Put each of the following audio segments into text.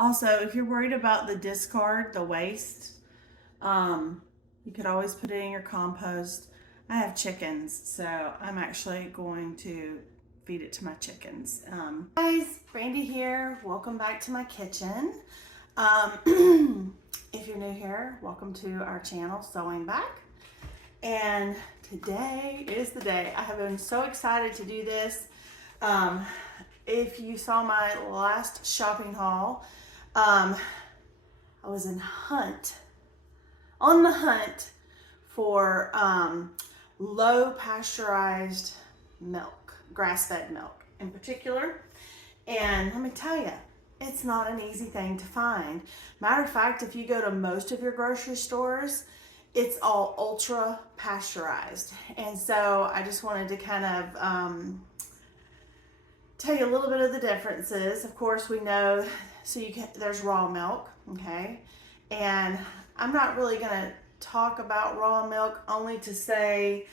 Also, if you're worried about the discard, the waste, you could always put it in your compost. I have chickens, so I'm actually going to feed it to my chickens. Guys, Brandy here. Welcome back to my kitchen. If you're new here, welcome to our channel, Sewing Back. And today is the day. I have been so excited to do this. If you saw my last shopping haul, I was on the hunt for low pasteurized milk, grass-fed milk in particular. And let me tell you, it's not an easy thing to find. Matter of fact, if you go to most of your grocery stores, it's all ultra pasteurized. And so I just wanted to kind of tell you a little bit of the differences. Of course, we know, so there's raw milk, okay? And I'm not really gonna talk about raw milk, only to say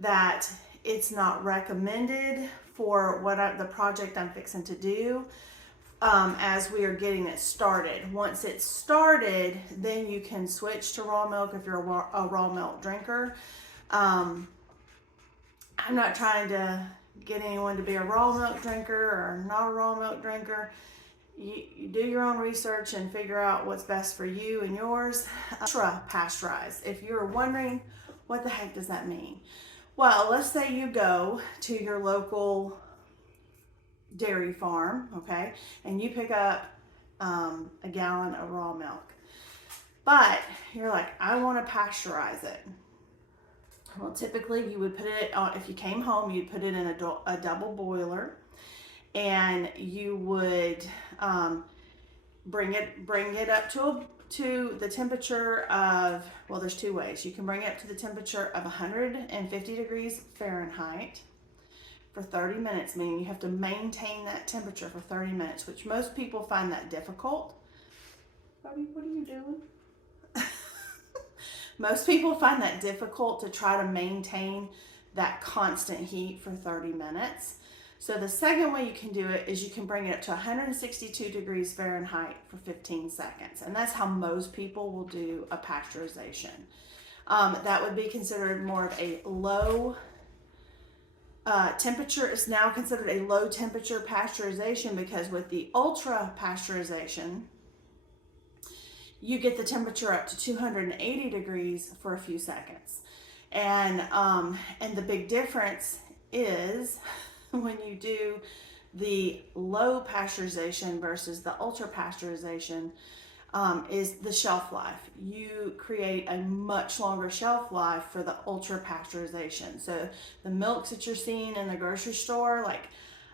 that it's not recommended for the project I'm fixing to do as we are getting it started. Once it's started, then you can switch to raw milk if you're a raw milk drinker. I'm not trying to get anyone to be a raw milk drinker or not a raw milk drinker. You do your own research and figure out what's best for you and yours. Ultra pasteurized. If you're wondering, what the heck does that mean? Well, let's say you go to your local dairy farm, okay, and you pick up a gallon of raw milk. But you're like, I want to pasteurize it. Well, typically you would put it on, if you came home, you'd put it in a double boiler, and you would bring it up to the temperature of, well, there's two ways. You can bring it up to the temperature of 150 degrees Fahrenheit for 30 minutes, meaning you have to maintain that temperature for 30 minutes, which most people find that difficult. Bobby, what are you doing? Most people find that difficult to try to maintain that constant heat for 30 minutes. So the second way you can do it is you can bring it up to 162 degrees Fahrenheit for 15 seconds. And that's how most people will do a pasteurization. That would be considered more of a low temperature. It's now considered a low temperature pasteurization, because with the ultra pasteurization, you get the temperature up to 280 degrees for a few seconds. And the big difference is when you do the low pasteurization versus the ultra pasteurization is the shelf life. You create a much longer shelf life for the ultra pasteurization. So the milks that you're seeing in the grocery store, like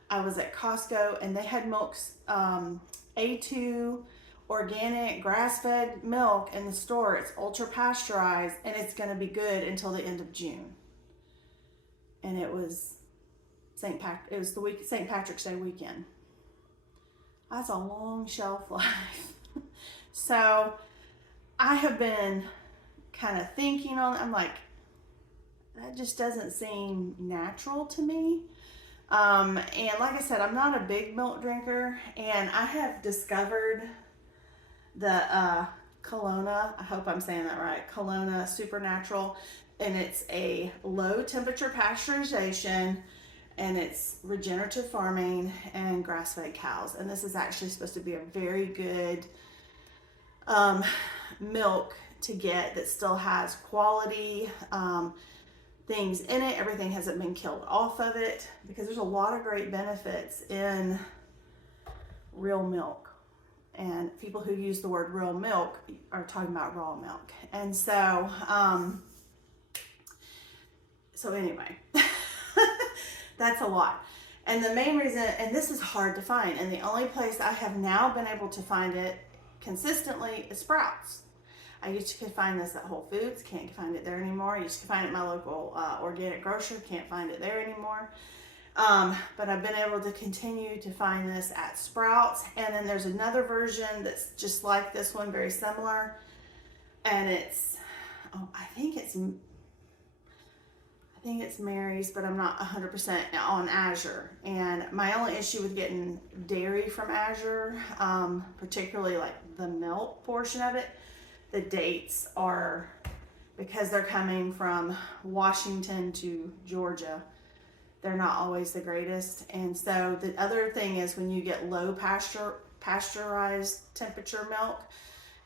I was at Costco and they had milks, A2 organic grass-fed milk in the store. It's ultra pasteurized and it's going to be good until the end of June. And it was St. Patrick's Day weekend. That's a long shelf life. So I have been kind of thinking on, I'm like, that just doesn't seem natural to me. And like I said, I'm not a big milk drinker, and I have discovered the Kelowna, I hope I'm saying that right, Kelowna Supernatural, and it's a low temperature pasteurization, and it's regenerative farming and grass-fed cows. And this is actually supposed to be a very good milk to get that still has quality things in it. Everything hasn't been killed off of it, because there's a lot of great benefits in real milk. And people who use the word real milk are talking about raw milk. And so, anyway, that's a lot. And the main reason, and this is hard to find, and the only place I have now been able to find it consistently is Sprouts. I used to find this at Whole Foods, can't find it there anymore. I used to find it at my local organic grocer, can't find it there anymore. But I've been able to continue to find this at Sprouts. And then there's another version that's just like this one, very similar. And it's, I think think it's Mary's, but I'm not 100% on Azure. And my only issue with getting dairy from Azure, particularly like the milk portion of it, the dates are, because they're coming from Washington to Georgia, they're not always the greatest. And so the other thing is, when you get low pasteurized temperature milk,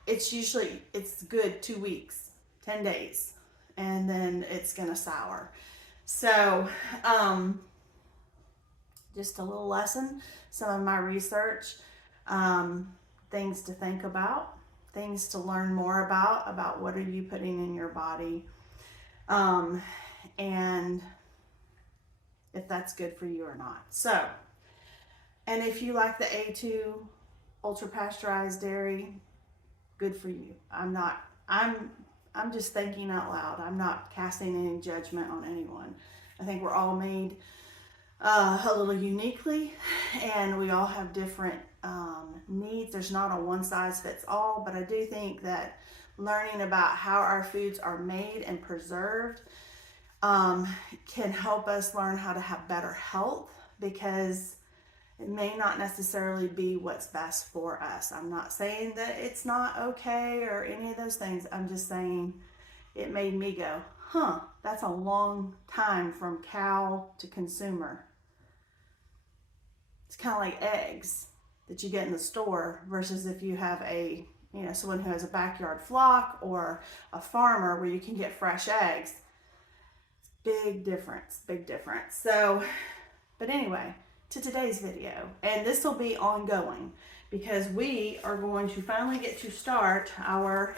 it's good 2 weeks, 10 days, and then it's gonna sour. So just a little lesson, some of my research, things to think about, things to learn more about what are you putting in your body, and if that's good for you or not. So, and if you like the A2 ultra pasteurized dairy, good for you. I'm just thinking out loud. I'm not casting any judgment on anyone. I think we're all made a little uniquely, and we all have different needs. There's not a one size fits all, but I do think that learning about how our foods are made and preserved can help us learn how to have better health, because it may not necessarily be what's best for us. I'm not saying that it's not okay or any of those things. I'm just saying it made me go, huh, that's a long time from cow to consumer. It's kind of like eggs that you get in the store versus if you have someone who has a backyard flock or a farmer where you can get fresh eggs. Big difference, big difference. So, but anyway, to today's video, and this will be ongoing because we are going to finally get to start our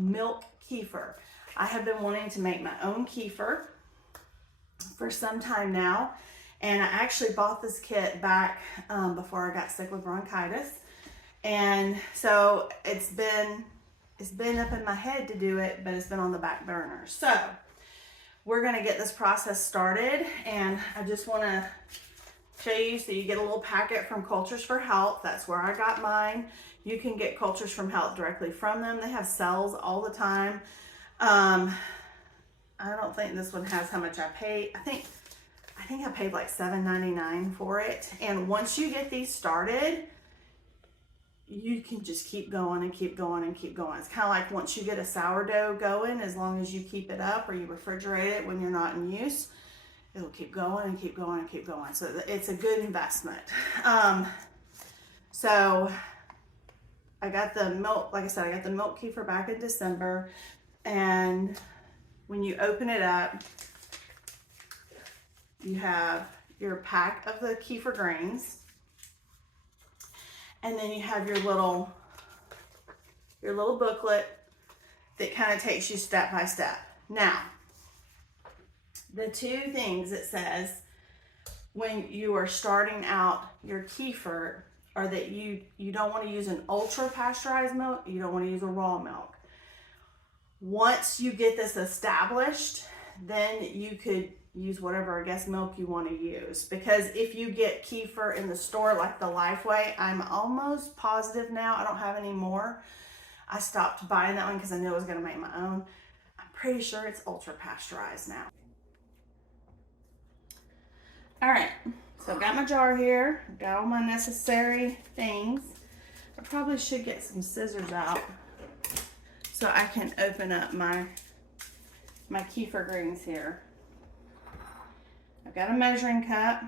MilkKefir. I have been wanting to make my own kefir for some time now, and I actually bought this kit back before I got sick with bronchitis, and so it's been up in my head to do it, but it's been on the back burner. So we're going to get this process started, and I just want to show you, so you get a little packet from Cultures for Health. That's where I got mine. You can get Cultures from Health directly from them. They have sales all the time. I don't think this one has how much I paid. I think I paid like $7.99 for it. And once you get these started, you can just keep going and keep going and keep going. It's kind of like once you get a sourdough going, as long as you keep it up or you refrigerate it when you're not in use, it'll keep going and keep going and keep going. So it's a good investment. So I got the milk, like I said, I got the MilkKefir back in December. And when you open it up, you have your pack of the kefir grains. And then you have your little booklet that kind of takes you step by step. Now, the two things it says when you are starting out your kefir are that you don't want to use an ultra pasteurized milk, you don't want to use a raw milk. Once you get this established, then you could use whatever, I guess, milk you want to use. Because if you get kefir in the store like the Lifeway, I'm almost positive now, I don't have any more. I stopped buying that one because I knew I was going to make my own. I'm pretty sure it's ultra pasteurized now. All right, so I've got my jar here, I've got all my necessary things. I probably should get some scissors out so I can open up my kefir grains here. I've got a measuring cup.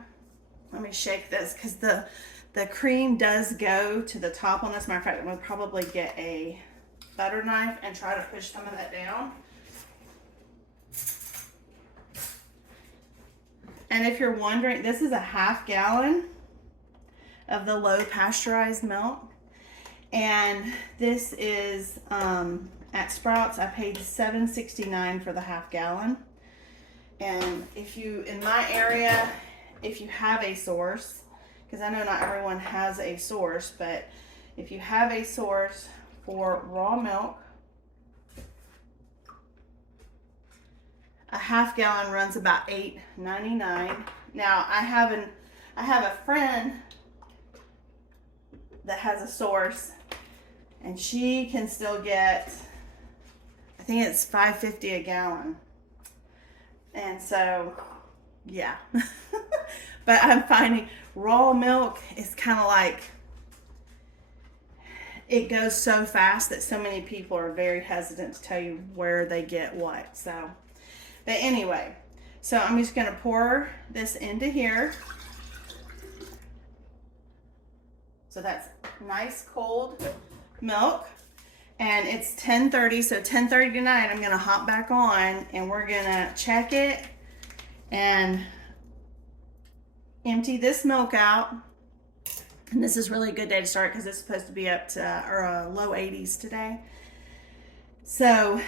Let me shake this because the cream does go to the top on this. Matter of fact, I'm gonna probably get a butter knife and try to push some of that down. And if you're wondering, this is a ½ gallon of the low pasteurized milk. And this is at Sprouts, I paid $7.69 for the ½ gallon. And if you, in my area, if you have a source, because I know not everyone has a source, but if you have a source for raw milk, a ½ gallon runs about $8.99. Now I have a friend that has a source, and she can still get, I think it's $5.50 a gallon. And so, yeah. But I'm finding raw milk is kind of like, it goes so fast that so many people are very hesitant to tell you where they get what. So, but anyway, so I'm just going to pour this into here. So that's nice cold milk. And it's 10:30, so 10:30 tonight I'm going to hop back on and we're going to check it and empty this milk out. And this is really a good day to start because it's supposed to be up to low 80s today. So,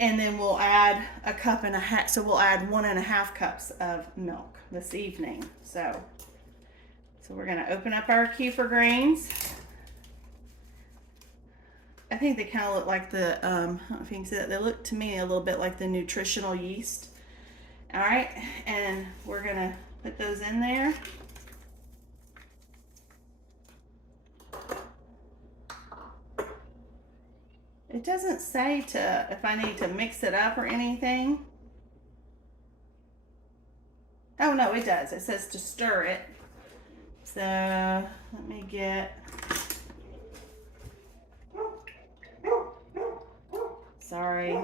and then we'll add a cup and a half. So we'll add 1.5 cups of milk this evening. So we're gonna open up our kefir grains. I think they kind of look like the, I don't know if you can see that. They look to me a little bit like the nutritional yeast. All right, and we're gonna put those in there. It doesn't say if I need to mix it up or anything. Oh no, it does. It says to stir it. So let me get, sorry,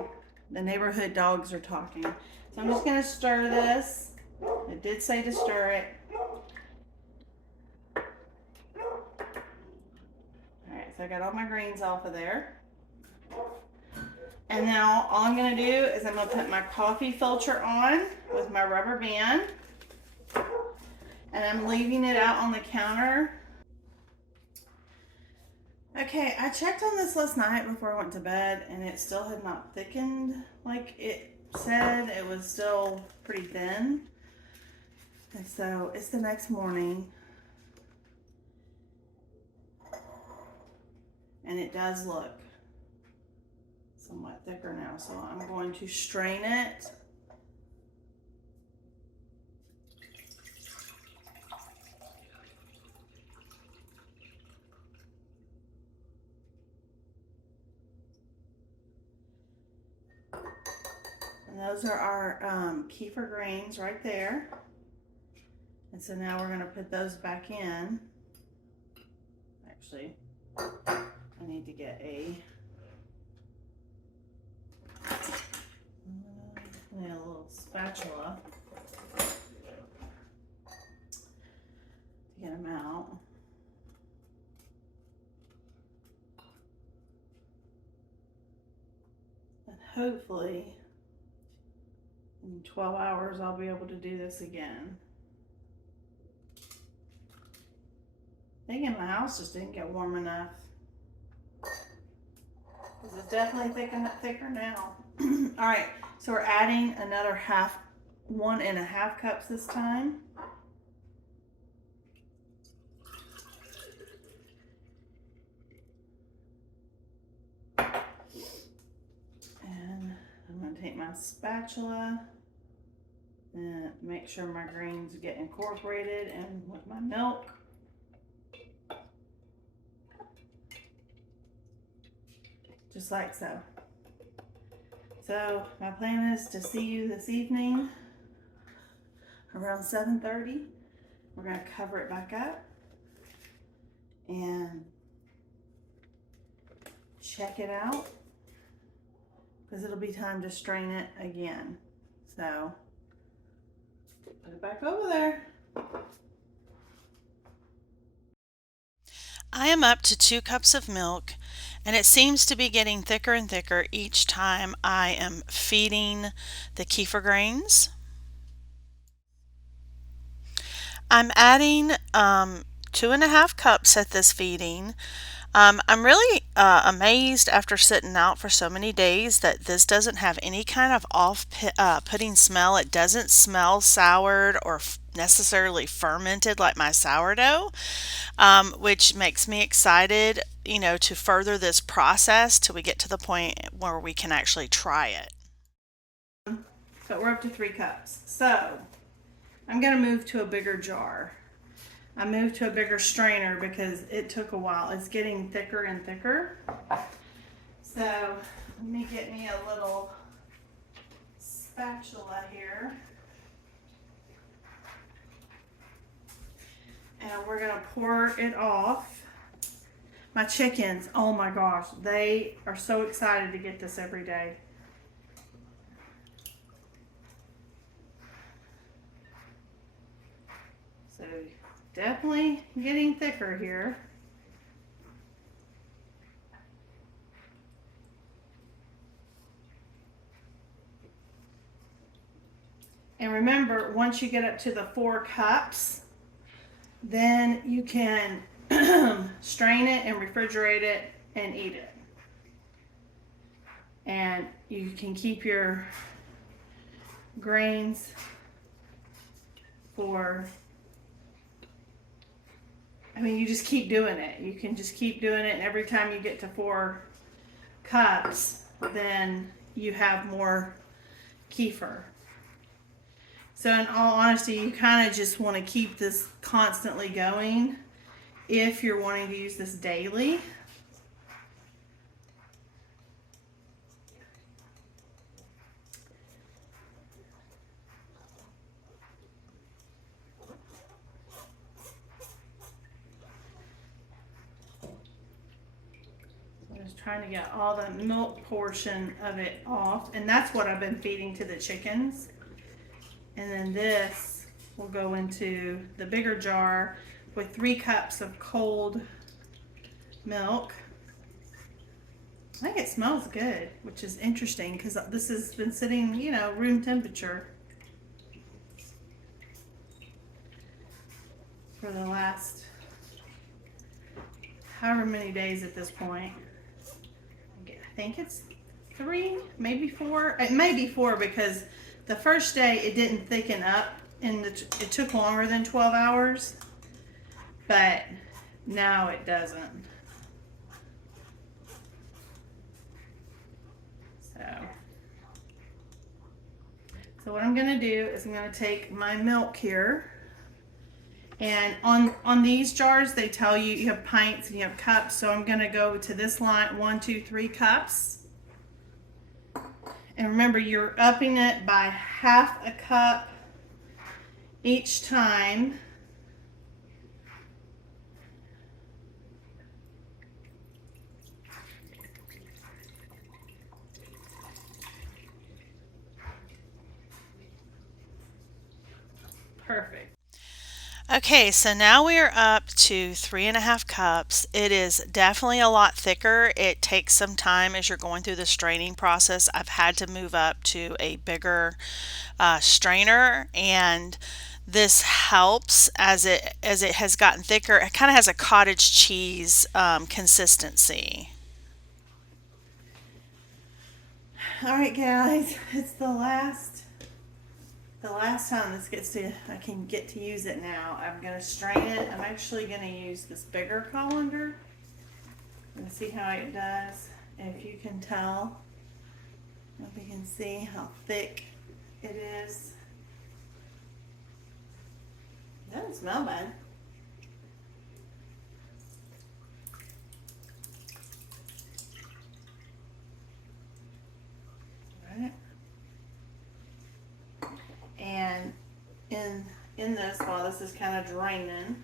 the neighborhood dogs are talking. So I'm just gonna stir this. It did say to stir it. All right, so I got all my greens off of there. And now all I'm gonna do is I'm gonna put my coffee filter on with my rubber band. And I'm leaving it out on the counter. Okay, I checked on this last night before I went to bed and it still had not thickened like it said. It was still pretty thin. And so it's the next morning. And it does look somewhat thicker now. So I'm going to strain it. And those are our kefir grains right there. And so now we're going to put those back in. Actually, I need to get a little spatula to get them out. And hopefully in 12 hours I'll be able to do this again. I think in my house just didn't get warm enough. Because it's definitely thicker now. All right, so we're adding another 1.5 cups this time. And I'm going to take my spatula and make sure my greens get incorporated in with my milk. Just like so. So my plan is to see you this evening around 7:30. We're going to cover it back up and check it out because it'll be time to strain it again. So put it back over there. I am up to 2 cups of milk, and it seems to be getting thicker and thicker each time I am feeding the kefir grains. I'm adding 2.5 cups at this feeding. I'm really amazed after sitting out for so many days that this doesn't have any kind of off-putting smell. It doesn't smell soured or necessarily fermented like my sourdough, which makes me excited, to further this process till we get to the point where we can actually try it. But we're up to 3 cups. So I'm going to move to a bigger jar. I moved to a bigger strainer because it took a while. It's getting thicker and thicker. So let me get me a little spatula here. And we're gonna pour it off. My chickens, oh my gosh, they are so excited to get this every day. So definitely getting thicker here. And remember, once you get up to the 4 cups, then you can strain it and refrigerate it and eat it. And you can keep your grains for, I mean, you just keep doing it. You can just keep doing it, and every time you get to 4 cups, then you have more kefir. So in all honesty, you kind of just want to keep this constantly going if you're wanting to use this daily. Just trying to get all the milk portion of it off, and that's what I've been feeding to the chickens. And then this will go into the bigger jar with 3 cups of cold milk. I think it smells good, which is interesting because this has been sitting, you know, room temperature for the last however many days at this point. I think it's 3, maybe 4. It may be 4 because the first day it didn't thicken up and it took longer than 12 hours, but now it doesn't. So what I'm going to do is I'm going to take my milk here, and on these jars they tell you you have pints and you have cups, so I'm going to go to this line 1, 2, 3 cups. And remember, you're upping it by half a cup each time. Perfect. Okay, so now we are up to 3.5 cups. It is definitely a lot thicker. It takes some time as you're going through the straining process. I've had to move up to a bigger strainer, and this helps as it has gotten thicker. It kind of has a cottage cheese consistency. All right, guys, it's the last time this gets to, I can get to use it now. I'm going to strain it. I'm actually going to use this bigger colander and see how it does. If you can tell, if you can see how thick it is. It doesn't smell bad. All right. And in this, while this is kind of draining,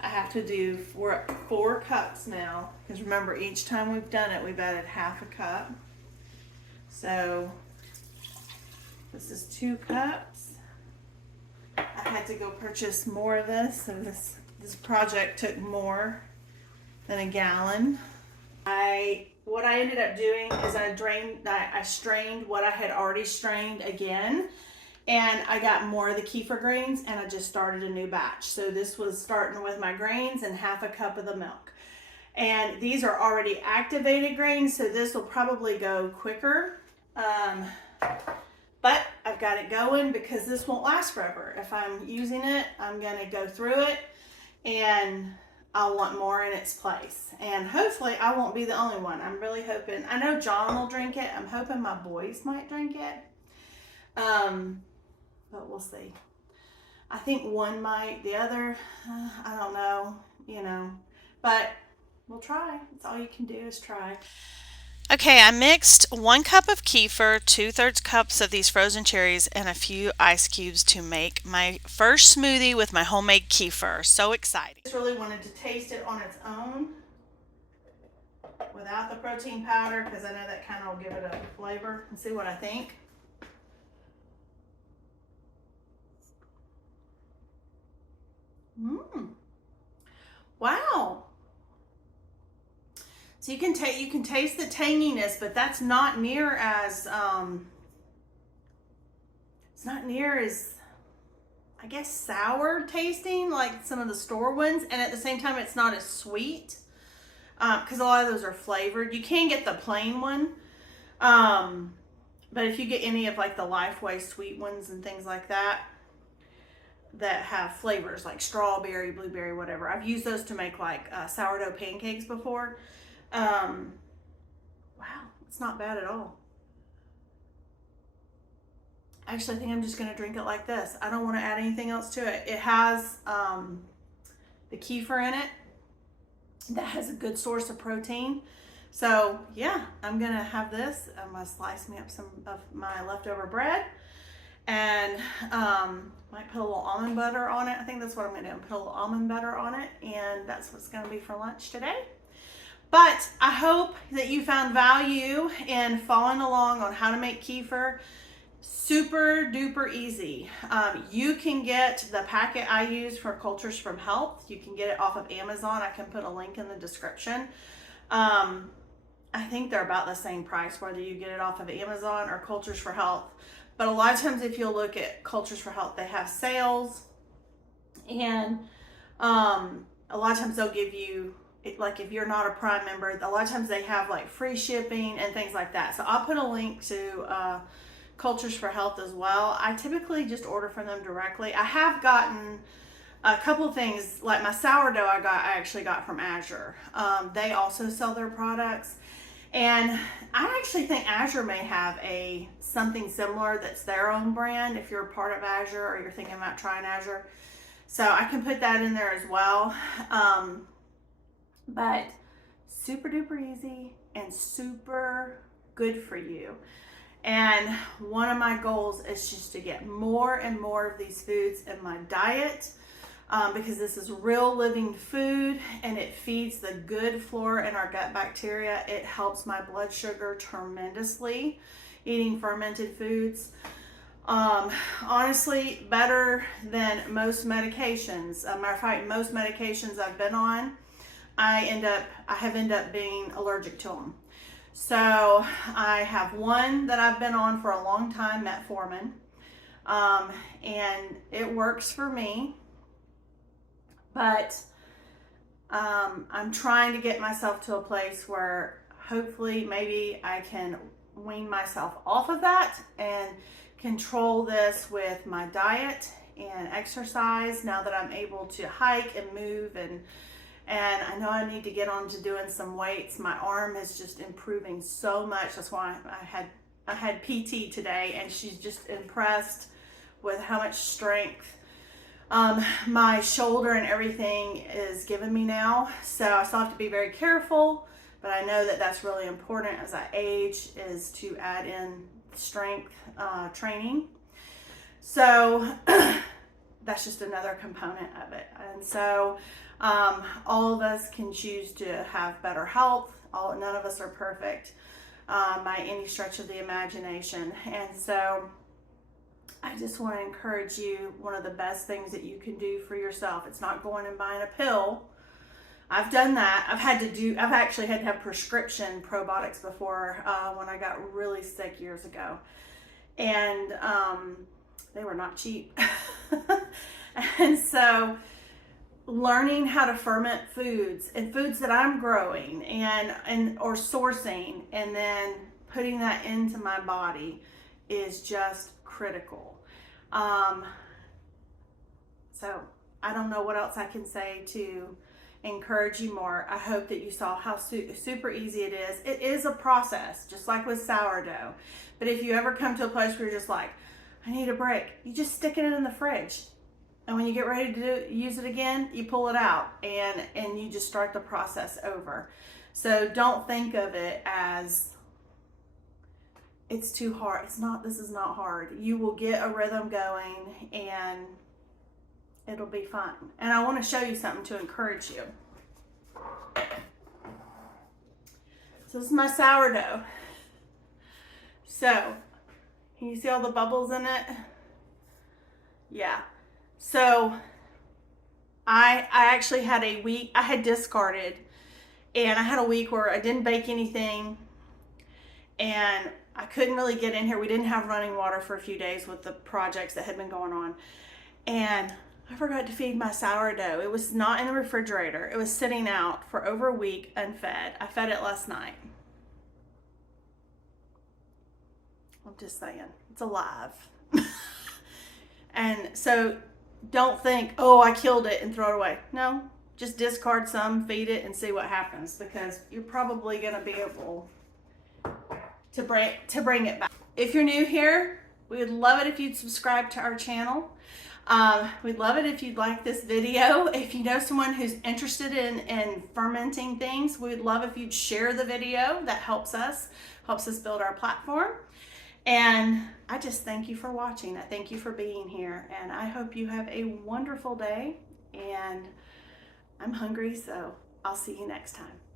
I have to do 4 cups now, because remember, each time we've done it, we've added half a cup. So this is 2 cups. I had to go purchase more of this, so this project took more than a gallon. What I ended up doing is I strained what I had already strained again, and I got more of the kefir grains, and I just started a new batch. So this was starting with my grains and half a cup of the milk. And these are already activated grains, so this will probably go quicker. But I've got it going because this won't last forever. If I'm using it, I'm gonna go through it, and I'll want more in its place. And hopefully I won't be the only one. I'm really hoping, I know John will drink it. I'm hoping my boys might drink it. But we'll see. I think one might, the other, I don't know, you know, but we'll try. It's all you can do is try. Okay, I mixed 1 cup of kefir, 2/3 cups of these frozen cherries, and a few ice cubes to make my first smoothie with my homemade kefir. So exciting. Just really wanted to taste it on its own without the protein powder because I know that kind of will give it a flavor, and see what I think. Wow. So you can taste the tanginess, but that's not near as it's not near as, I guess, sour tasting like some of the store ones, and at the same time it's not as sweet because a lot of those are flavored. You can get the plain one, but if you get any of like the Lifeway sweet ones and things like that that have flavors like strawberry, blueberry, whatever, I've used those to make like sourdough pancakes before. Wow, it's not bad at all. Actually, I think I'm just going to drink it like this. I don't want to add anything else to it. It has the kefir in it. That has a good source of protein. So yeah, I'm going to have this. I'm going to slice me up some of my leftover bread. And might put a little almond butter on it. I think that's what I'm going to do. Put a little almond butter on it. And that's what's going to be for lunch today. But I hope that you found value in following along on how to make kefir. Super duper easy. You can get the packet I use for Cultures from Health. You can get it off of Amazon. I can put a link in the description. I think they're about the same price whether you get it off of Amazon or Cultures for Health. But a lot of times if you'll look at Cultures for Health, they have sales. And a lot of times they'll give you, like if you're not a Prime member, a lot of times they have like free shipping and things like that. So I'll put a link to Cultures for Health as well. I typically just order from them directly. I have gotten a couple of things, like my sourdough I actually got from Azure. They also sell their products. And I actually think Azure may have something similar that's their own brand if you're a part of Azure or you're thinking about trying Azure. So I can put that in there as well. But super duper easy and super good for you. And one of my goals is just to get more and more of these foods in my diet because this is real living food and it feeds the good flora in our gut bacteria. It helps my blood sugar tremendously, eating fermented foods. Honestly, better than most medications. Matter of fact, most medications I've been on, I have ended up being allergic to them. So I have one that I've been on for a long time, metformin, and it works for me, but I'm trying to get myself to a place where hopefully maybe I can wean myself off of that and control this with my diet and exercise now that I'm able to hike and move, and I know I need to get on to doing some weights. My arm is just improving so much. That's why I had PT today, and she's just impressed with how much strength my shoulder and everything is giving me now. So I still have to be very careful, but I know that that's really important as I age, is to add in strength training. So that's just another component of it. And so all of us can choose to have better health. None of us are perfect by any stretch of the imagination. And so I just want to encourage you, one of the best things that you can do for yourself, it's not going and buying a pill. I've done that. I've actually had to have prescription probiotics before when I got really sick years ago. And they were not cheap. And so learning how to ferment foods and foods that I'm growing and or sourcing and then putting that into my body is just critical. So I don't know what else I can say to encourage you more. I hope that you saw how super easy it is. It is a process, just like with sourdough. But if you ever come to a place where you're just like, I need a break, you just stick it in the fridge. And when you get ready to use it again, you pull it out and you just start the process over. So don't think of it as it's too hard. This is not hard. You will get a rhythm going and it'll be fun. And I want to show you something to encourage you. So this is my sourdough. So, can you see all the bubbles in it? Yeah. So, I actually had a week, I had discarded, and I had a week where I didn't bake anything, and I couldn't really get in here. We didn't have running water for a few days with the projects that had been going on. And I forgot to feed my sourdough. It was not in the refrigerator. It was sitting out for over a week unfed. I fed it last night. I'm just saying, it's alive. And so don't think, oh, I killed it and throw it away. No, just discard some, feed it, and see what happens, because you're probably going to be able to bring it back. If you're new here, we would love it if you'd subscribe to our channel. We'd love it if you'd like this video. If you know someone who's interested in fermenting things, we'd love if you'd share the video. That helps us build our platform. And I just thank you for watching. I thank you for being here. And I hope you have a wonderful day. And I'm hungry, so I'll see you next time.